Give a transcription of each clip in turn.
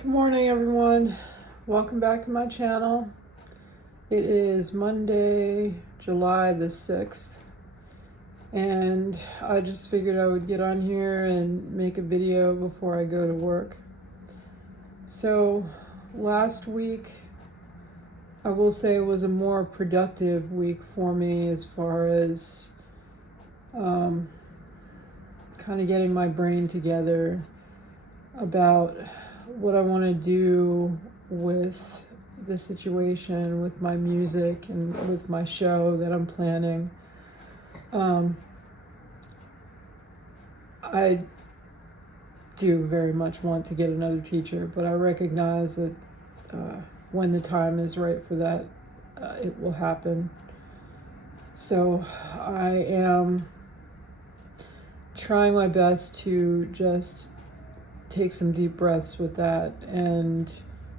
Good morning, everyone. Welcome back to my channel. It is Monday, July the 6th, and I just figured I would get on here and make a video before I go to work. So, last week, I will say it was a more productive week for me as far as kind of getting my brain together about what I want to do with the situation, with my music, and with my show that I'm planning. I do very much want to get another teacher, but I recognize that when the time is right for that, it will happen. So I am trying my best to just take some deep breaths with that and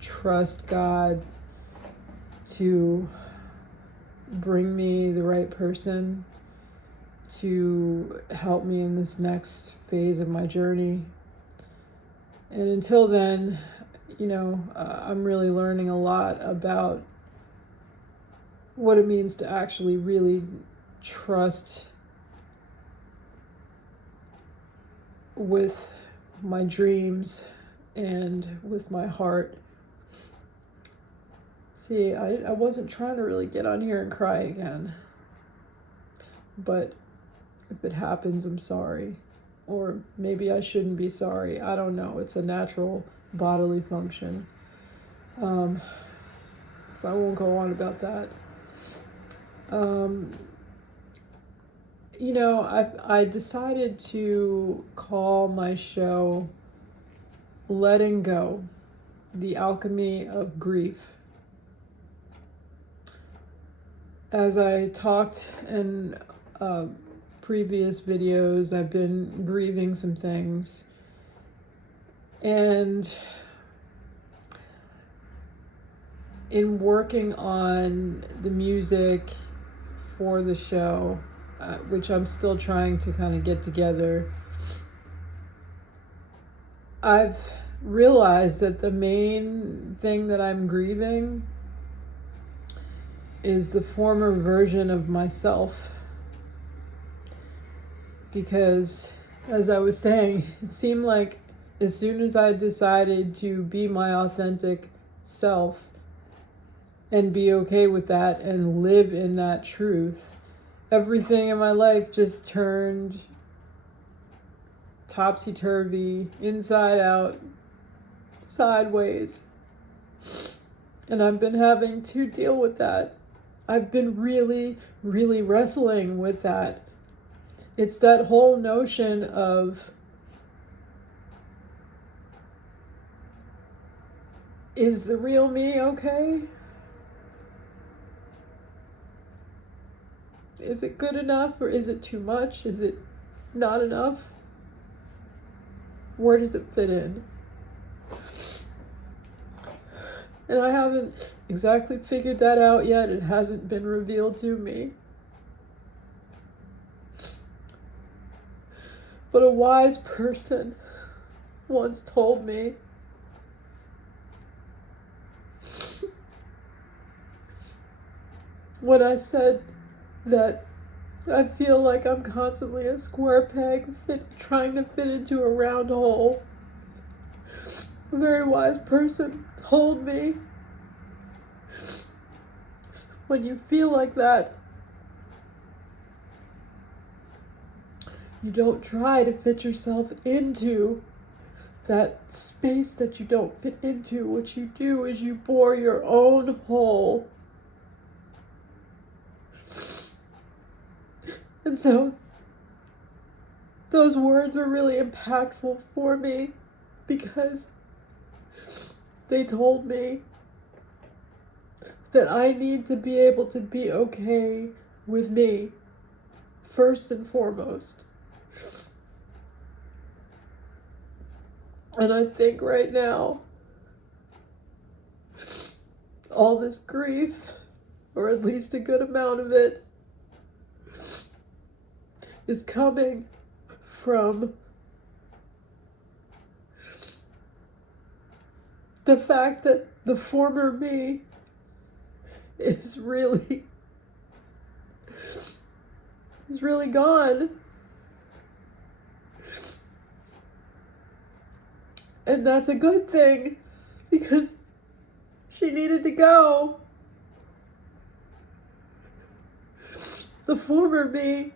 trust God to bring me the right person to help me in this next phase of my journey. And until then, I'm really learning a lot about what it means to actually really trust with my dreams and with my heart. See, I wasn't trying to really get on here and cry again, but if it happens, I'm sorry. Or maybe I shouldn't be sorry. I don't know. It's a natural bodily function. So I won't go on about that. I decided to call my show Letting Go, the Alchemy of Grief. As I talked in previous videos, I've been grieving some things. And in working on the music for the show, which I'm still trying to kind of get together, I've realized that the main thing that I'm grieving is the former version of myself. Because, as I was saying, it seemed like as soon as I decided to be my authentic self and be okay with that and live in that truth, everything in my life just turned topsy-turvy, inside out, sideways. And I've been having to deal with that. I've been really, really wrestling with that. It's that whole notion of, is the real me okay? Is it good enough, or is it too much? Is it not enough? Where does it fit in? And I haven't exactly figured that out yet. It hasn't been revealed to me. But a wise person once told me, when I said that I feel like I'm constantly a square peg trying to fit into a round hole, a very wise person told me, when you feel like that, you don't try to fit yourself into that space that you don't fit into. What you do is you bore your own hole. And so those words were really impactful for me, because they told me that I need to be able to be okay with me, first and foremost. And I think right now, all this grief, or at least a good amount of it, is coming from the fact that the former me is really gone. And that's a good thing, because she needed to go. The former me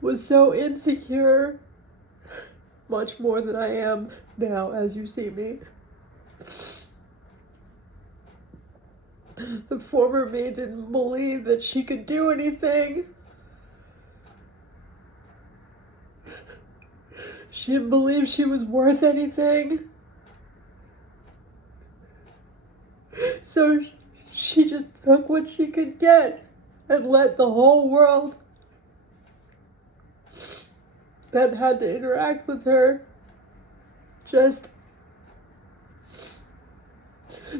was so insecure, much more than I am now, as you see me. The former me didn't believe that she could do anything. She didn't believe she was worth anything. So she just took what she could get and let the whole world that had to interact with her just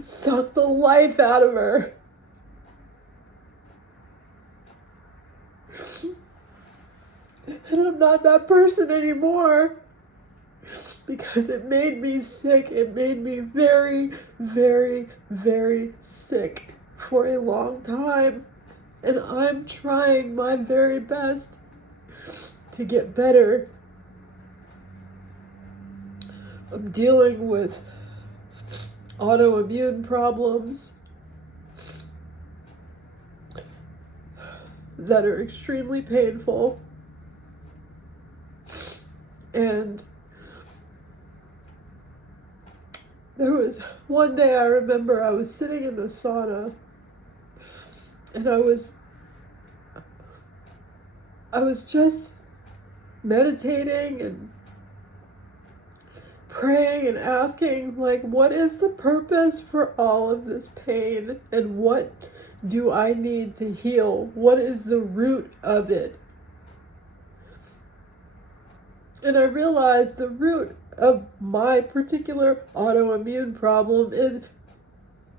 suck the life out of her. And I'm not that person anymore, because it made me sick. It made me very, very, very sick for a long time. And I'm trying my very best to get better. I'm dealing with autoimmune problems that are extremely painful. And there was one day I remember I was sitting in the sauna, and I was just meditating and praying and asking, like, what is the purpose for all of this pain, and what do I need to heal? What is the root of it? And I realized the root of my particular autoimmune problem is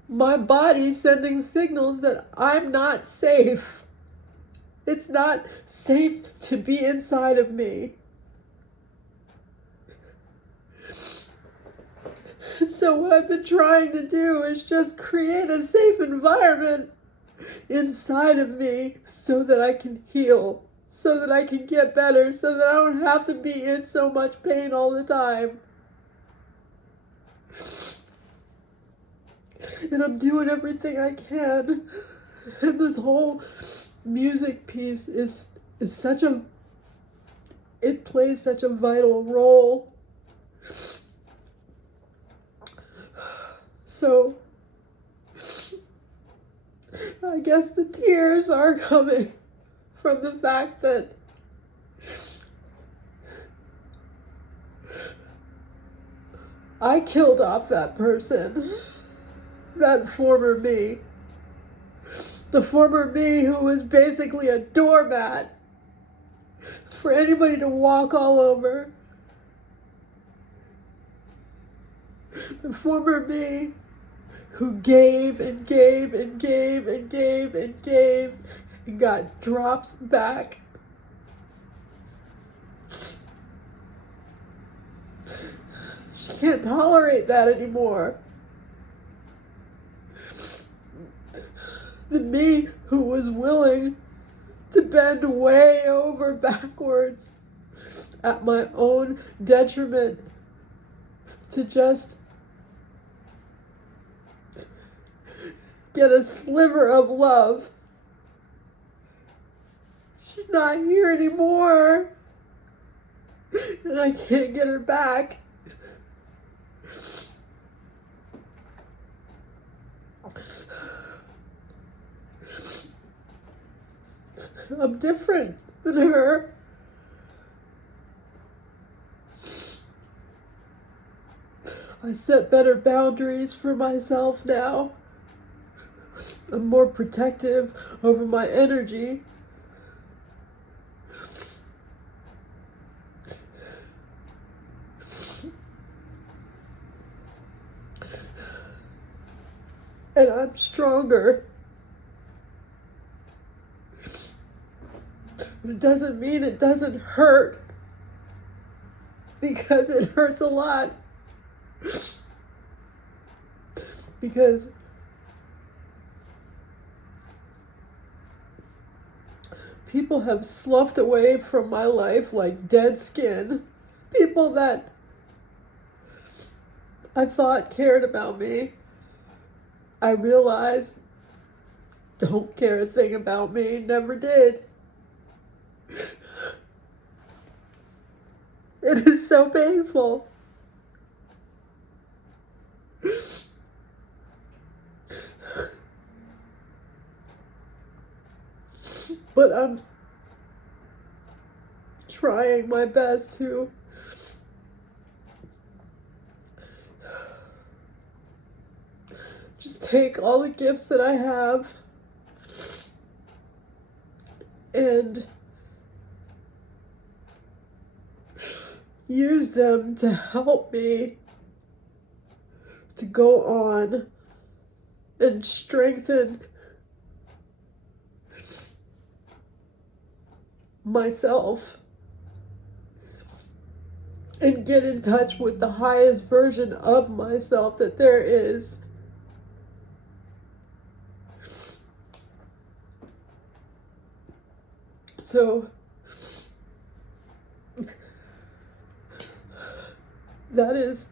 my body sending signals that I'm not safe. It's not safe to be inside of me. And so what I've been trying to do is just create a safe environment inside of me so that I can heal, so that I can get better, so that I don't have to be in so much pain all the time. And I'm doing everything I can. And this whole music piece is such a, it plays such a vital role. So I guess the tears are coming from the fact that I killed off that person, that former me. The former me who was basically a doormat for anybody to walk all over. The former me who gave and gave and gave and gave and gave and got drops back. She can't tolerate that anymore. The me who was willing to bend way over backwards at my own detriment to just get a sliver of love. She's not here anymore, and I can't get her back. I'm different than her. I set better boundaries for myself now. I'm more protective over my energy. And I'm stronger. But it doesn't mean it doesn't hurt because it hurts a lot. Because people have sloughed away from my life like dead skin. People that I thought cared about me, I realize don't care a thing about me, never did. It is so painful. But I'm trying my best to just take all the gifts that I have and use them to help me to go on and strengthen myself and get in touch with the highest version of myself that there is. So that is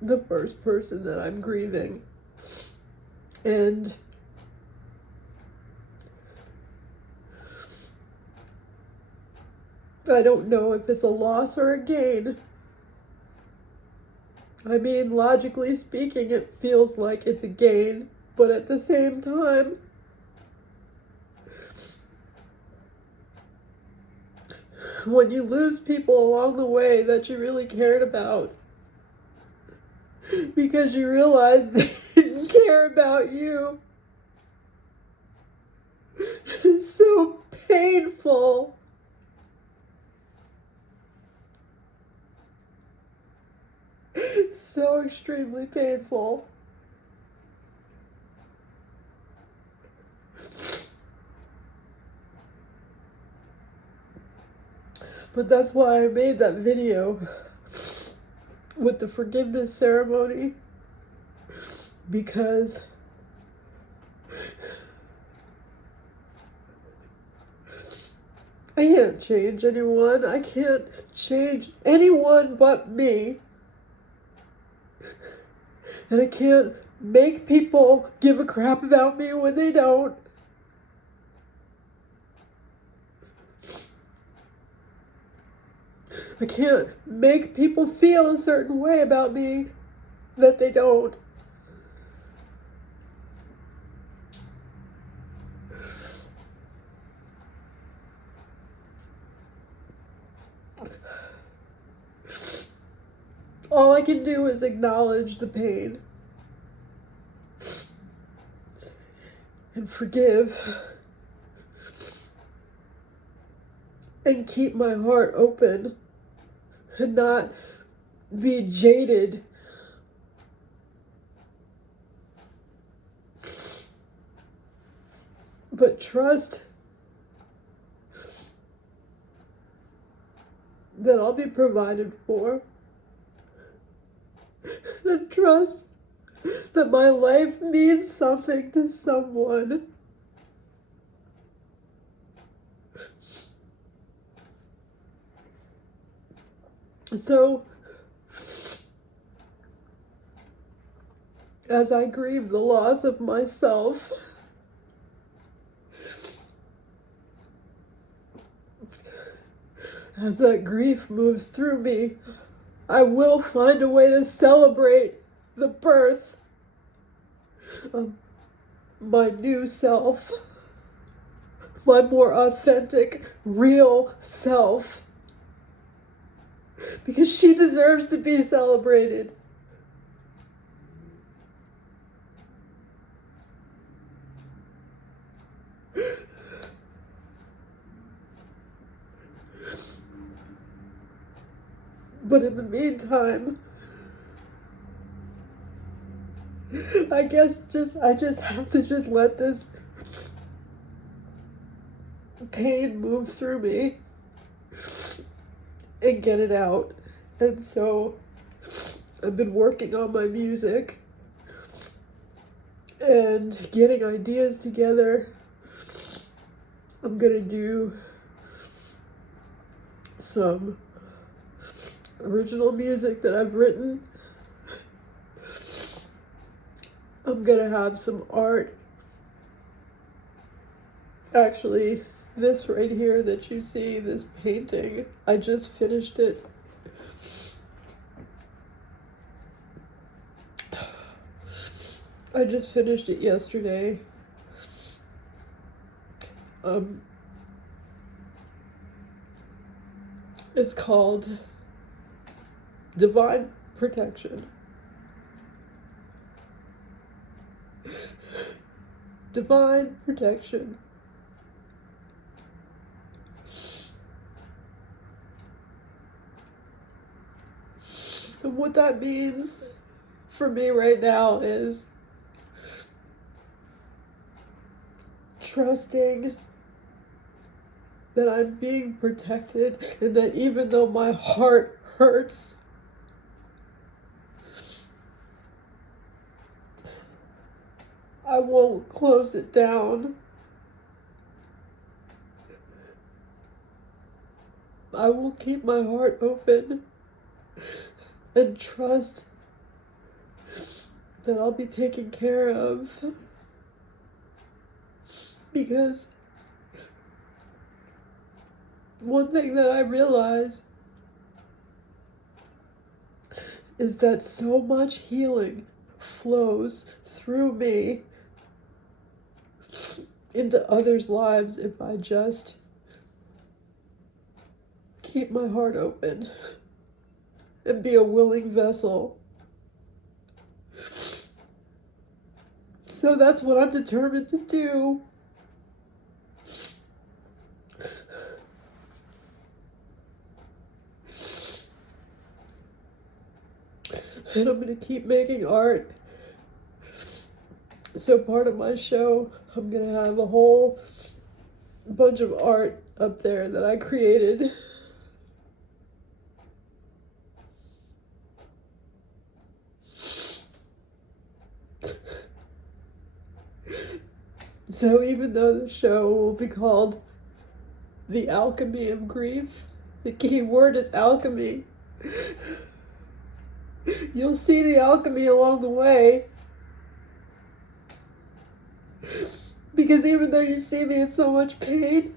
the first person that I'm grieving. And I don't know if it's a loss or a gain. I mean, logically speaking, it feels like it's a gain, but at the same time, when you lose people along the way that you really cared about, because you realize they didn't care about you, it's so painful. So extremely painful. But that's why I made that video with the forgiveness ceremony, because I can't change anyone. I can't change anyone but me. And I can't make people give a crap about me when they don't. I can't make people feel a certain way about me that they don't. All I can do is acknowledge the pain and forgive and keep my heart open and not be jaded. But trust that I'll be provided for. And trust that my life means something to someone. So, as I grieve the loss of myself, as that grief moves through me, I will find a way to celebrate the birth of my new self, my more authentic, real self, because she deserves to be celebrated. But in the meantime, I just have to just let this pain move through me and get it out. And so I've been working on my music and getting ideas together. I'm gonna do some original music that I've written. I'm gonna have some art. Actually, this right here that you see, this painting, I just finished it. I just finished it yesterday. It's called Divine Protection. Divine Protection. And what that means for me right now is trusting that I'm being protected, and that even though my heart hurts, I won't close it down. I will keep my heart open and trust that I'll be taken care of. Because one thing that I realize is that so much healing flows through me into others' lives if I just keep my heart open and be a willing vessel. So that's what I'm determined to do. And I'm going to keep making art. So part of my show, I'm going to have a whole bunch of art up there that I created. So even though the show will be called The Alchemy of Grief, the key word is alchemy. You'll see the alchemy along the way. Because even though you see me in so much pain,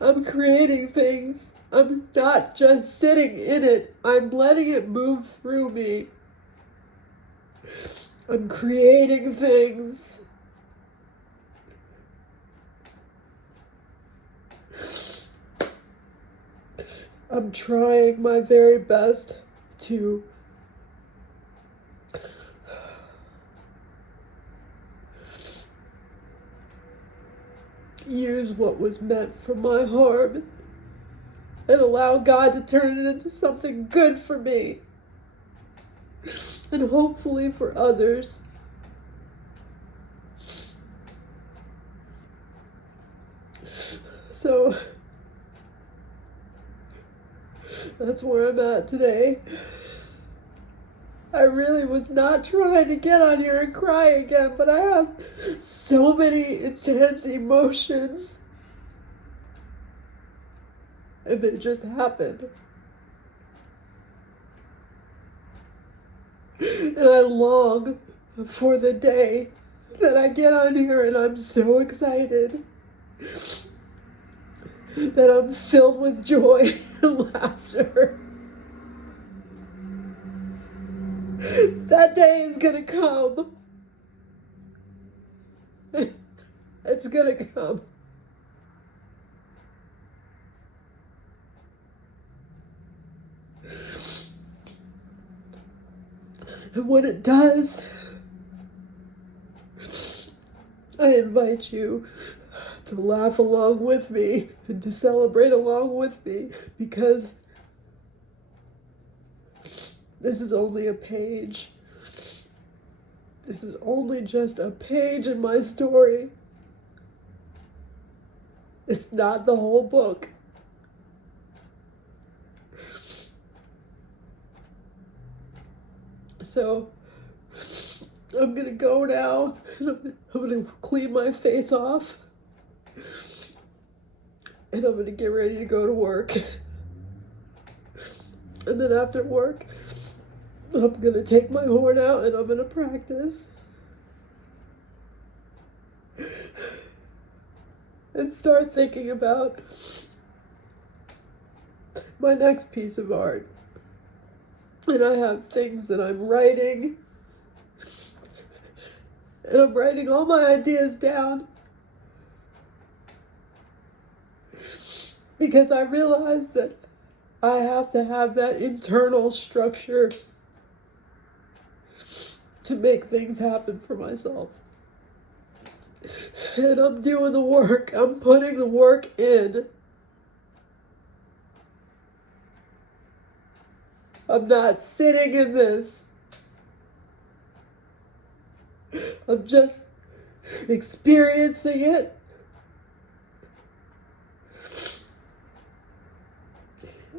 I'm creating things. I'm not just sitting in it. I'm letting it move through me. I'm creating things. I'm trying my very best to use what was meant for my harm and allow God to turn it into something good for me and hopefully for others. So that's where I'm at today. I really was not trying to get on here and cry again, but I have so many intense emotions. And they just happened. And I long for the day that I get on here and I'm so excited that I'm filled with joy and laughter. That day is gonna come. It's gonna come. And when it does, I invite you to laugh along with me and to celebrate along with me, because this is only a page. This is only just a page in my story. It's not the whole book. So I'm gonna go now, and I'm gonna clean my face off, and I'm gonna get ready to go to work. And then after work, I'm gonna take my horn out and I'm gonna practice. And start thinking about my next piece of art. And I have things that I'm writing. And I'm writing all my ideas down. Because I realize that I have to have that internal structure to make things happen for myself. And I'm doing the work. I'm putting the work in. I'm not sitting in this. I'm just experiencing it.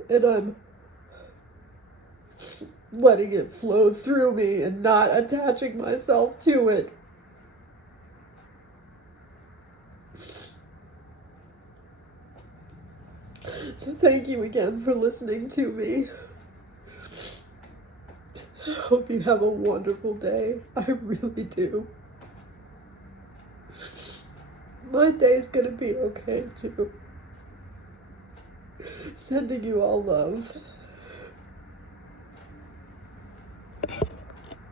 And I'm letting it flow through me and not attaching myself to it. So thank you again for listening to me. I hope you have a wonderful day. I really do. My day's gonna be okay too. Sending you all love.